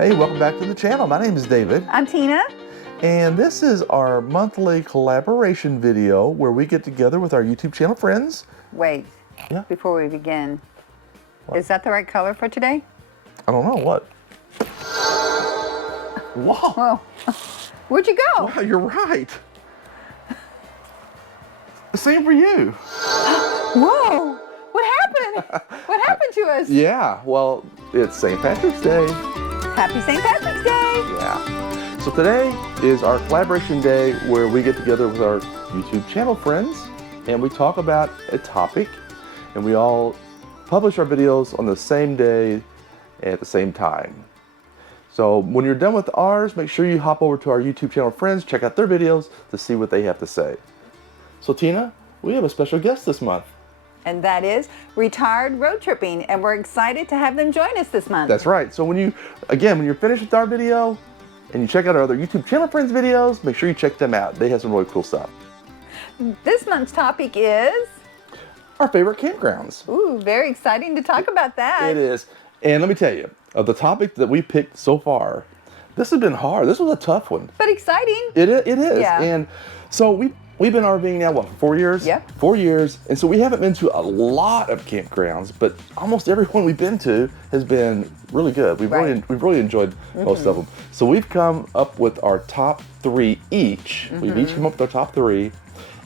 Hey, welcome back to the channel. My name is David. I'm Tina. And this is our monthly collaboration video where we get together with our YouTube channel friends. Wait, Yeah. before we begin, What? Is that the right color for today? I don't know, what? Whoa. Whoa, where'd you go? Wow, you're right. The same for you. Whoa, what happened? What happened to us? Yeah, well, it's St. Patrick's Day. Happy St. Patrick's Day. Yeah. So today is our collaboration day where we get together with our YouTube channel friends and we talk about a topic and we all publish our videos on the same day at the same time. So when you're done with ours, make sure you hop over to our YouTube channel friends, check out their videos to see what they have to say. So Tina, we have a special guest this month. And that is Retired Road Tripping, and we're excited to have them join us this month. That's right. So when you're finished with our video and you check out our other YouTube channel friends videos, make sure you check them out. They have some really cool stuff. This month's topic is Our favorite campgrounds. ooh, very exciting to talk about that. It is. And let me tell you, of the topic that we picked so far, this has been hard. This was a tough one. But exciting. It is. Yeah. And so we've been RVing now, what, 4 years? Yeah. 4 years. And so we haven't been to a lot of campgrounds, but almost every one we've been to has been really good. We've really enjoyed most of them. So we've come up with our top 3 each. We've each come up with our top 3.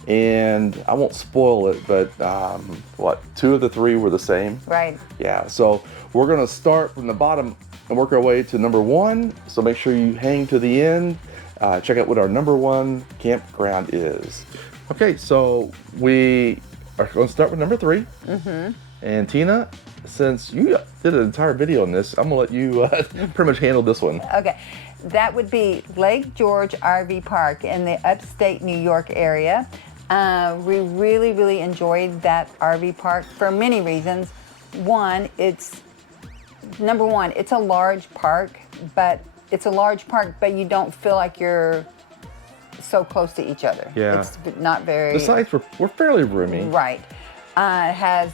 And I won't spoil it, but what, 2 of the 3 were the same? Right. Yeah, so we're gonna start from the bottom and work our way to number 1. So make sure you hang to the end. Check out what our number 1 campground is. Okay, so we are gonna start with number 3. And Tina, since you did an entire video on this, I'm gonna let you pretty much handle this one. Okay, that would be Lake George RV Park in the upstate New York area. We really enjoyed that RV park for many reasons. Number one, it's a large park, but you don't feel like you're so close to each other. Yeah. It's not very... The sites were fairly roomy. Right. It has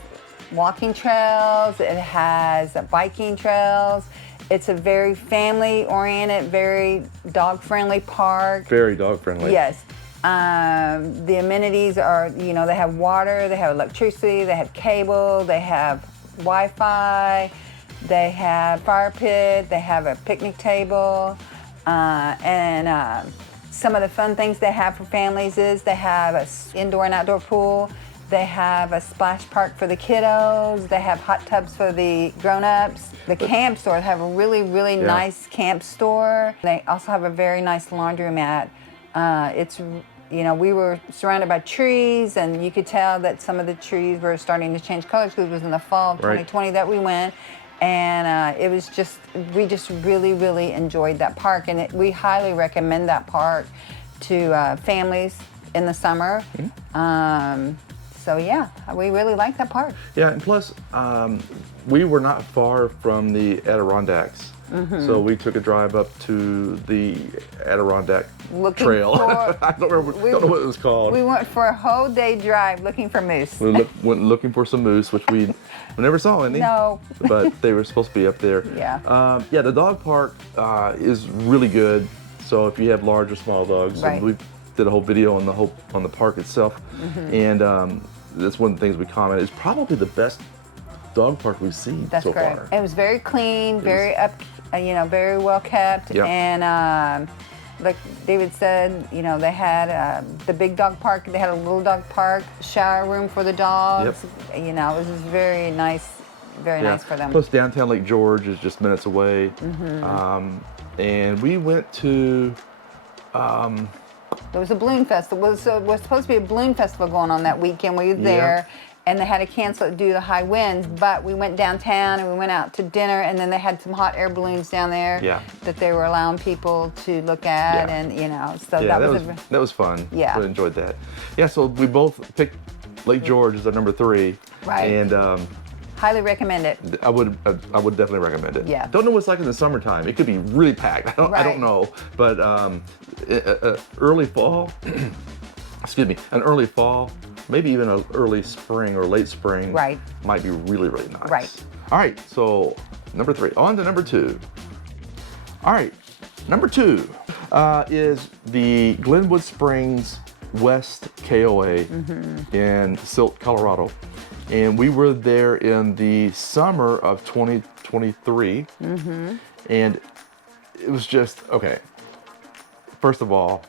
walking trails, it has biking trails. It's a very family-oriented, very dog-friendly park. Very dog-friendly. Yes. The amenities are, they have water, they have electricity, they have cable, they have Wi-Fi, they have fire pit, they have a picnic table, and some of the fun things they have for families is they have an indoor and outdoor pool, they have a splash park for the kiddos, they have hot tubs for the grown-ups. The camp store, they have a really nice camp store. They also have a very nice laundromat. We were surrounded by trees, and you could tell that some of the trees were starting to change colors because it was in the fall of 2020 that we went. And we just really enjoyed that park, and we highly recommend that park to families in the summer. So yeah, we really like that park. Yeah, and plus, we were not far from the Adirondacks. So we took a drive up to the Adirondack Trail. I don't know what it was called. We went for a whole day drive looking for moose. We went looking for some moose, which we never saw any. No. But they were supposed to be up there. Yeah. Yeah, the dog park is really good. So if you have large or small dogs, and we did a whole video on the park itself, and that's one of the things we commented. It's probably the best dog park we've seen so far. It was very clean, very well kept, and like David said, they had the big dog park, they had a little dog park, shower room for the dogs. It was just very nice for them. Plus downtown Lake George is just minutes away, and we went to. There was a balloon festival. It was supposed to be a balloon festival going on that weekend. We were there. And they had to cancel it due to high winds, but we went downtown and we went out to dinner, and then they had some hot air balloons down there that they were allowing people to look at, and so that was fun. Yeah, really enjoyed that. Yeah, so we both picked Lake George as our number 3, right? And highly recommend it. I would definitely recommend it. Yeah. Don't know what it's like in the summertime. It could be really packed. I don't know, but early fall. Excuse me, an early fall. Maybe even an early spring or late spring might be really nice. Right. All right, so number 3. On to number 2. All right, number 2 is the Glenwood Springs West KOA in Silt, Colorado. And we were there in the summer of 2023. And it was just, okay, first of all,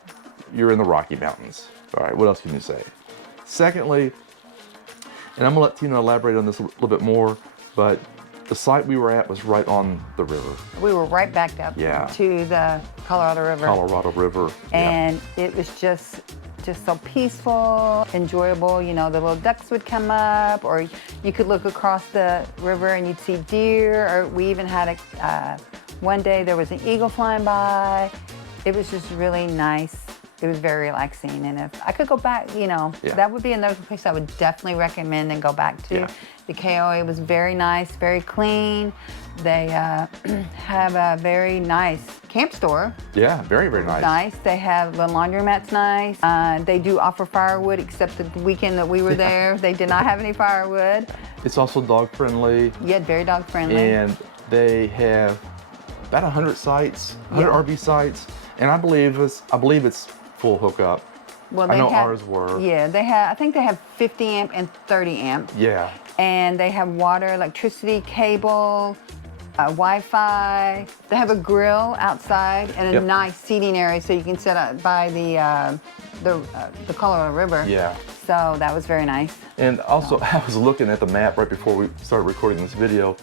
you're in the Rocky Mountains. All right, what else can you say? Secondly, and I'm gonna let Tina elaborate on this a little bit more, but the site we were at was right on the river. We were right backed up to the Colorado River. And it was just so peaceful, enjoyable. You know, the little ducks would come up, or you could look across the river and you'd see deer, or we even had one day there was an eagle flying by. It was just really nice. It was very relaxing, and if I could go back, you know, that would be another place I would definitely recommend and go back to. The KOA was very nice, very clean. They have a very nice camp store. Yeah, very, very nice. Nice. They have the laundromat's nice. They do offer firewood, except the weekend that we were there, they did not have any firewood. It's also dog friendly. Yeah, very dog friendly. And they have about 100 sites, 100 RV sites, and I believe it's full hookup. Well, I know ours were. Yeah, they have. I think they have 50 amp and 30 amp. Yeah. And they have water, electricity, cable, Wi-Fi. They have a grill outside and a nice seating area, so you can sit up by the Colorado River. Yeah. So that was very nice. And also, I was looking at the map right before we started recording this video,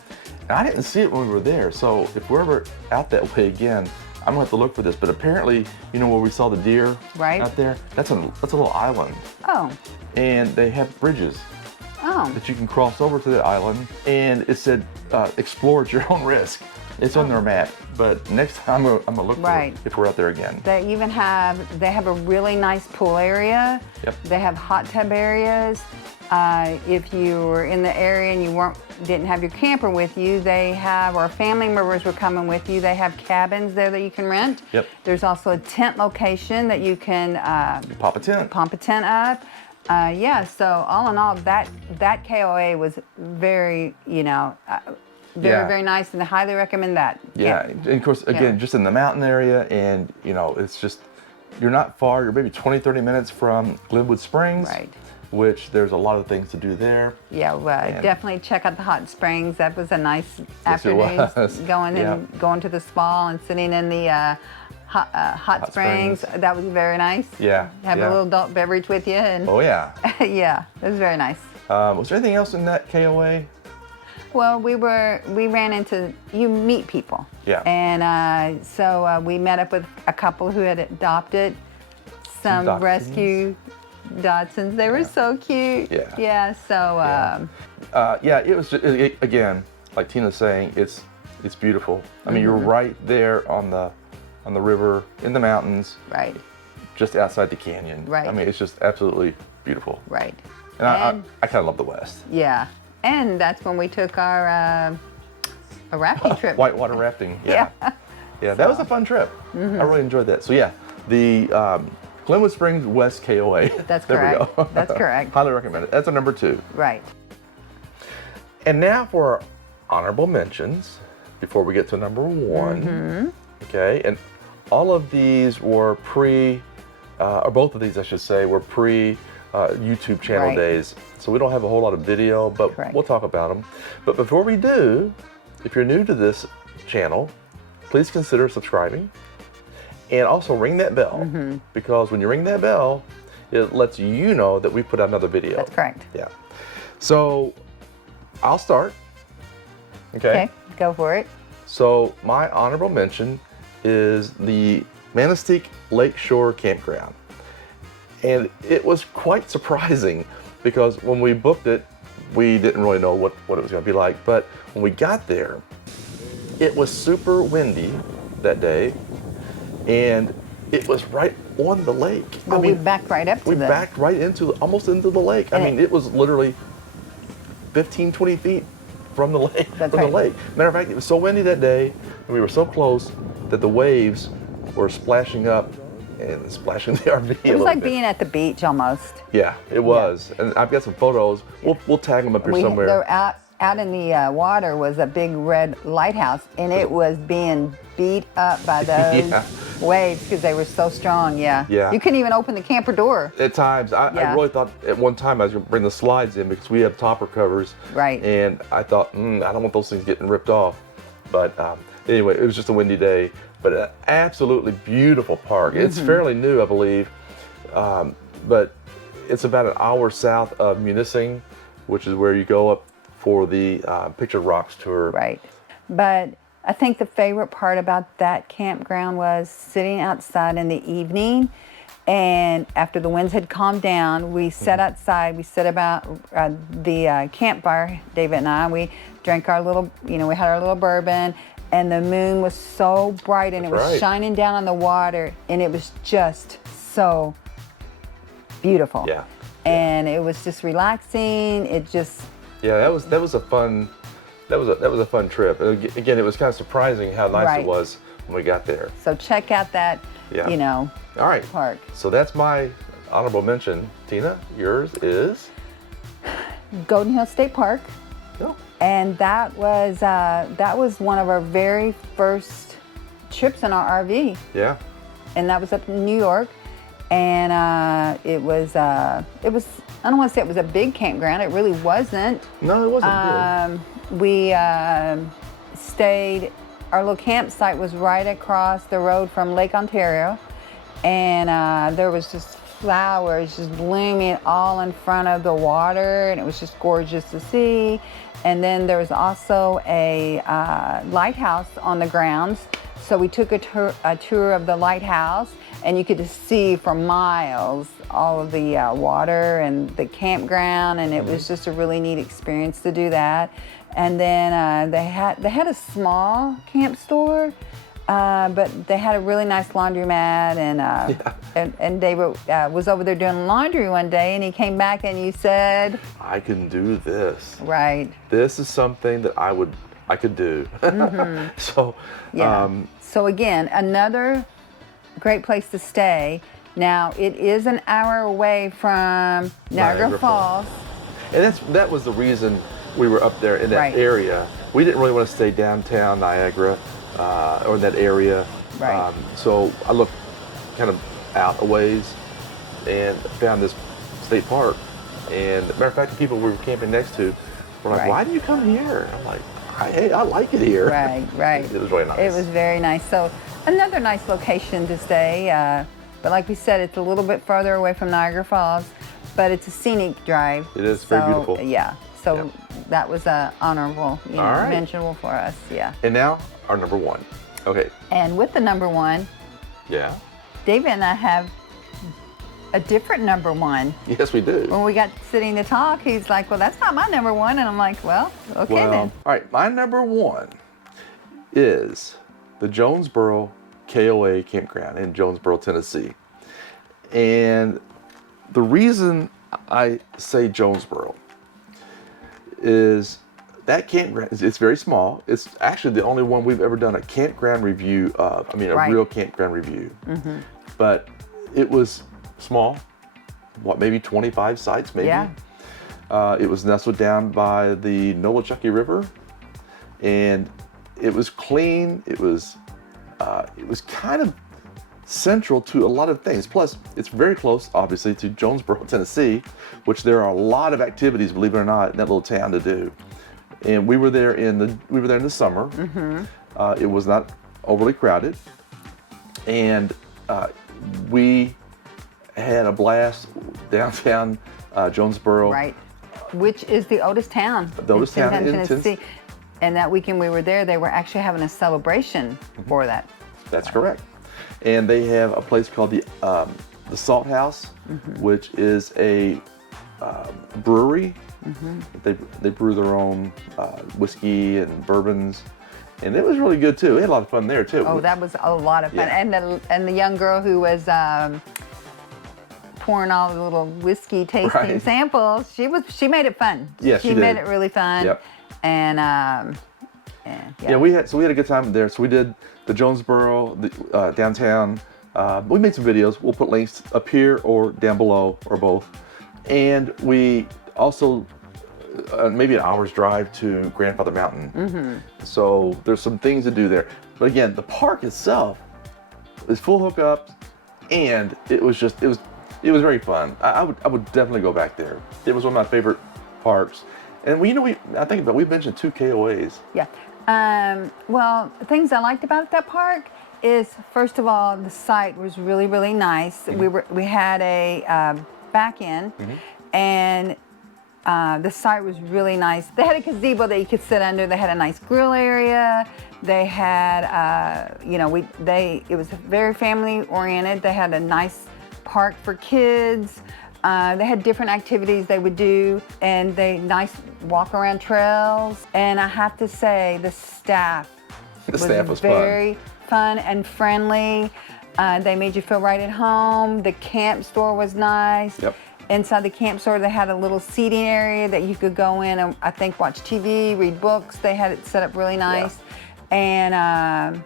and I didn't see it when we were there. So if we're ever out that way again, I'm gonna have to look for this. But apparently, you know where we saw the deer out there? That's a little island. Oh. And they have bridges that you can cross over to the island. And it said, explore at your own risk. It's on their map. But next time I'm gonna look for it if we're out there again. They even have a really nice pool area. They have hot tub areas. If you were in the area and you didn't have your camper with you, they have, or family members were coming with you, they have cabins there that you can rent. There's also a tent location that you can pop a tent up. Yeah, so all in all, that KOA was very, very nice, and I highly recommend that. Yeah, and of course, again, just in the mountain area, and it's just, you're not far, you're maybe 20, 30 minutes from Glenwood Springs. Right. Which there's a lot of things to do there. Yeah, well, definitely check out the hot springs. That was a nice afternoon, going to the spa and sitting in the hot springs. That was very nice. Yeah. Have a little adult beverage with you. And oh yeah. Yeah, it was very nice. Was there anything else in that KOA? Well, we ran into, you meet people. Yeah. And so we met up with a couple who had adopted some rescue Dachshunds. They were so cute. Yeah. Yeah. So. It was just, again, like Tina's saying, it's beautiful. I mean, you're right there on the river, in the mountains. Right. Just outside the canyon. Right. I mean, it's just absolutely beautiful. Right. And I kind of love the West. Yeah. And that's when we took our a rafting trip. Whitewater rafting. Yeah. Yeah. That was a fun trip. I really enjoyed that. So yeah, the Glenwood Springs West KOA. That's there correct. We go. That's correct. Highly recommend it. That's our number 2. Right. And now for our honorable mentions before we get to number 1. Okay, and all of these were or both of these, I should say, were YouTube channel days. So we don't have a whole lot of video, but we'll talk about them. But before we do, if you're new to this channel, please consider subscribing. And also ring that bell, because when you ring that bell, it lets you know that we put out another video. That's correct. Yeah. So I'll start. Okay, go for it. So my honorable mention is the Manistique Lakeshore Campground. And it was quite surprising because when we booked it, we didn't really know what it was going to be like. But when we got there, it was super windy that day. And it was right on the lake. Well, we backed right up to We backed right almost into the lake. I mean, it was literally 15, 20 feet from the lake. That's the lake. Matter of fact, it was so windy that day, and we were so close that the waves were splashing up and splashing the RV. It was like being at the beach almost. Yeah, it was. And I've got some photos. We'll tag them up here somewhere. They're out out in the water was a big red lighthouse, and it was being beat up by those waves because they were so strong. Yeah. You couldn't even open the camper door. At times, I really thought at one time I was going to bring the slides in because we have topper covers. Right. And I thought, I don't want those things getting ripped off. But anyway, it was just a windy day. But an absolutely beautiful park. It's fairly new, I believe. But it's about an hour south of Munising, which is where you go up for the Picture Rocks tour. Right. But I think the favorite part about that campground was sitting outside in the evening, and after the winds had calmed down, we sat outside. We sat about the campfire, David and I. We drank our little, we had our little bourbon, and the moon was so bright, and it was shining down on the water, and it was just so beautiful. Yeah. And it was just relaxing. It just... Yeah, that was a fun trip. Again, it was kind of surprising how nice it was when we got there. So check out that, All right. park. So that's my honorable mention. Tina, yours is? Golden Hill State Park. Oh. And that was one of our very first trips in our RV. Yeah. And that was up in New York. And it was I don't want to say it was a big campground. It really wasn't. No, it wasn't big. We stayed, our little campsite was right across the road from Lake Ontario. And there was just flowers just blooming all in front of the water, and it was just gorgeous to see. And then there was also a lighthouse on the grounds. So we took a tour of the lighthouse, and you could just see for miles all of the water and the campground, and it was just a really neat experience to do that. And then they had a small camp store, but they had a really nice laundromat, and David was over there doing laundry one day, and he came back and you said, I can do this. Right. This is something that I could do. So so again, another great place to stay. Now it is an hour away from Niagara Falls. And that was the reason we were up there in that area. We didn't really want to stay downtown Niagara or in that area. Right. So I looked kind of out a ways and found this state park. And matter of fact, the people we were camping next to were like, why do you come here? I'm like, hey, I like it here. Right. It was really nice. It was very nice. So another nice location to stay. But like we said, it's a little bit further away from Niagara Falls, but it's a scenic drive. It is very beautiful. Yeah. So that was honorable, mentionable for us. Yeah. And now our number one. Okay. And with the number one, David and I have a different number one. Yes, we do. When we got sitting to talk, he's like, well, that's not my number one. And I'm like, well, okay then. All right, my number one is the Jonesborough KOA campground in Jonesborough, Tennessee. And the reason I say Jonesborough is that campground, it's very small. It's actually the only one we've ever done a campground review of. I mean, a real campground review. But it was small, maybe 25 sites, maybe. Yeah. It was nestled down by the Nolichucky River, and it was clean. It was kind of central to a lot of things. Plus, it's very close, obviously, to Jonesborough, Tennessee, which there are a lot of activities, believe it or not, in that little town to do. And we were there in the summer. It was not overly crowded, and we had a blast downtown Jonesborough. Right, which is the oldest town. The oldest town in Tennessee. And that weekend we were there, they were actually having a celebration for that. That's correct. And they have a place called the Salt House, which is a brewery. They brew their own whiskey and bourbons. And it was really good too. We had a lot of fun there too. Oh, that was a lot of fun. Yeah. And the young girl who was pouring all the little whiskey tasting samples, she made it fun. Yeah, she made it really fun. Yep. And we had a good time there. So we did the Jonesborough, the downtown. We made some videos. We'll put links up here or down below or both. And we also maybe an hour's drive to Grandfather Mountain. So there's some things to do there. But again, the park itself is full hookups, and it was very fun. I would definitely go back there. It was one of my favorite parks. And I think we mentioned 2 KOAs. Yeah. Well, things I liked about that park is, first of all, the site was really, really nice. We had a back end, and the site was really nice. They had a gazebo that you could sit under. They had a nice grill area. They had, it was very family oriented. They had a nice park for kids. They had different activities they would do, and nice walk around trails. And I have to say, the staff was very fun and friendly. They made you feel right at home. The camp store was nice. Yep. Inside the camp store, they had a little seating area that you could go in and, I think, watch TV, read books. They had it set up really nice. Yeah. And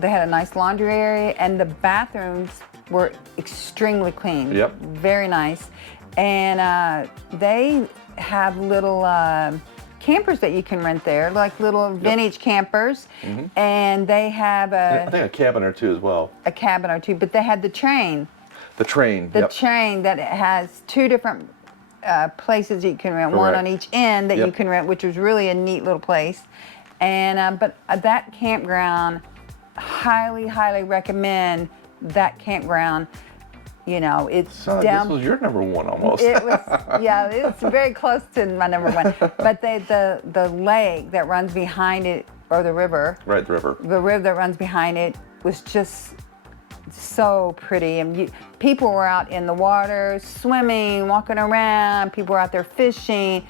they had a nice laundry area, and the bathrooms were extremely clean. Yep. Very nice. And they have little campers that you can rent there, like little vintage campers. And they have I think a cabin or two as well. a cabin or two, but they had the train. The train. The train that has 2 different places that you can rent, one on each end that you can rent, which was really a neat little place. And but that campground, highly, highly recommend that campground. You know, it's down. This was your number 1 almost. It was, yeah, it's very close to my number 1. But the lake that runs behind it, or the river. Right, the river. The river that runs behind it was just so pretty, and people were out in the water, swimming, walking around. People were out there fishing.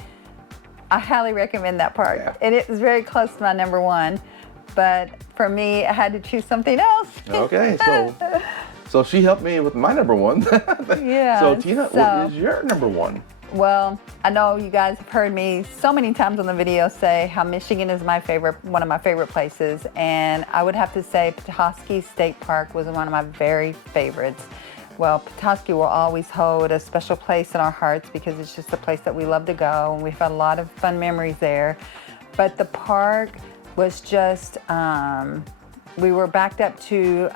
I highly recommend that park, and it was very close to my number 1. But for me, I had to choose something else. Okay, so she helped me with my number 1. Yeah. So Tina, what is your number 1? Well, I know you guys have heard me so many times on the video say how Michigan is one of my favorite places, and I would have to say Petoskey State Park was one of my very favorites. Well, Petoskey will always hold a special place in our hearts because it's just a place that we love to go, and we've had a lot of fun memories there. But the park was just, we were backed up to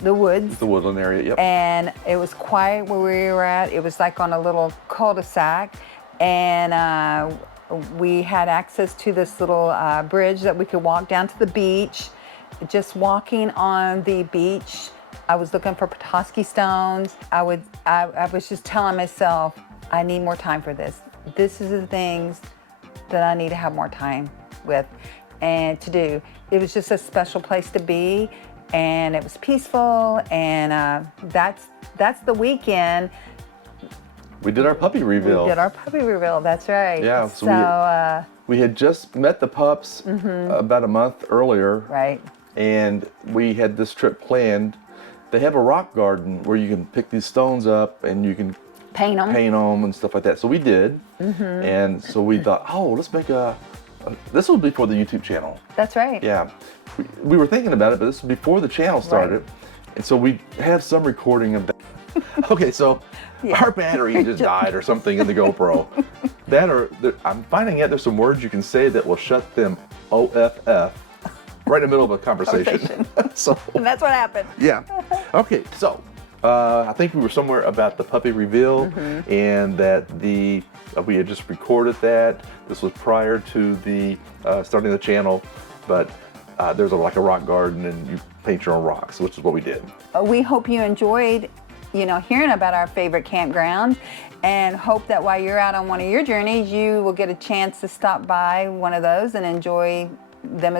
the woods. The woodland area, yep. And it was quiet where we were at. It was like on a little cul-de-sac, and we had access to this little bridge that we could walk down to the beach. Just walking on the beach, I was looking for Petoskey stones. I was just telling myself, I need more time for this. This is the things that I need to have more time with and to do. It was just a special place to be, and it was peaceful, and that's the weekend. We did our puppy reveal. That's right. Yeah, so we had just met the pups about a month earlier. Right. And we had this trip planned. They have a rock garden where you can pick these stones up and you can paint them and stuff like that. So we did. And so we thought, let's make this will be for the YouTube channel. That's right. Yeah. We were thinking about it, but this was before the channel started. Right. And so we have some recording of that. Okay, so our battery just died or something in the GoPro. I'm finding out there's some words you can say that will shut them OFF right in the middle of a conversation. So, and that's what happened. Yeah. Okay, so I think we were somewhere about the puppy reveal, and that we had just recorded that. This was prior to the starting the channel, but there's like a rock garden, and you paint your own rocks, which is what we did. We hope you enjoyed, hearing about our favorite campground, and hope that while you're out on one of your journeys, you will get a chance to stop by one of those and enjoy them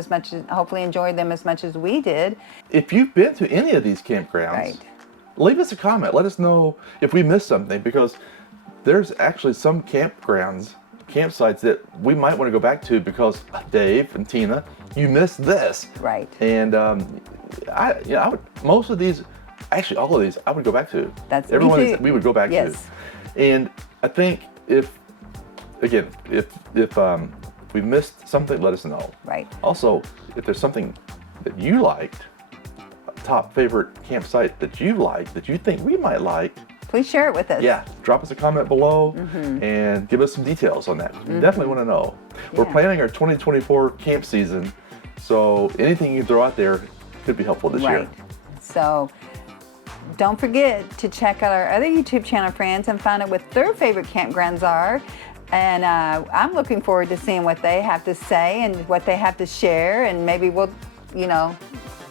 hopefully enjoy them as much as we did. If you've been to any of these campgrounds, leave us a comment. Let us know if we missed something, because there's actually some campsites that we might want to go back to because Dave and Tina, you missed this. Right. And I would, most of these, actually all of these, I would go back to. That's everyone me too. We would go back to. And I think if we missed something, let us know. Right. Also, if there's something that you liked, a top favorite campsite that you like, that you think we might like, please share it with us. Yeah, drop us a comment below and give us some details on that. We definitely want to know. We're planning our 2024 camp season, so anything you can throw out there could be helpful this year. So don't forget to check out our other YouTube channel friends and find out what their favorite campgrounds are. And I'm looking forward to seeing what they have to say and what they have to share, and maybe we'll,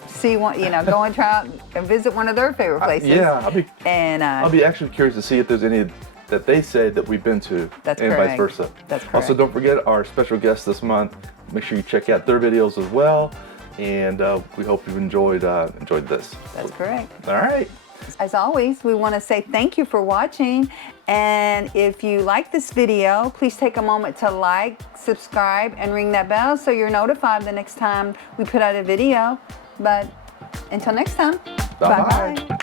see one, go and try out and visit one of their favorite places. I'll be actually curious to see if there's any that they say that we've been to, and vice versa. That's correct. Also, don't forget our special guests this month. Make sure you check out their videos as well, and we hope you've enjoyed this. That's correct. All right. As always, we want to say thank you for watching, and if you like this video, please take a moment to like, subscribe, and ring that bell so you're notified the next time we put out a video. But until next time, bye-bye.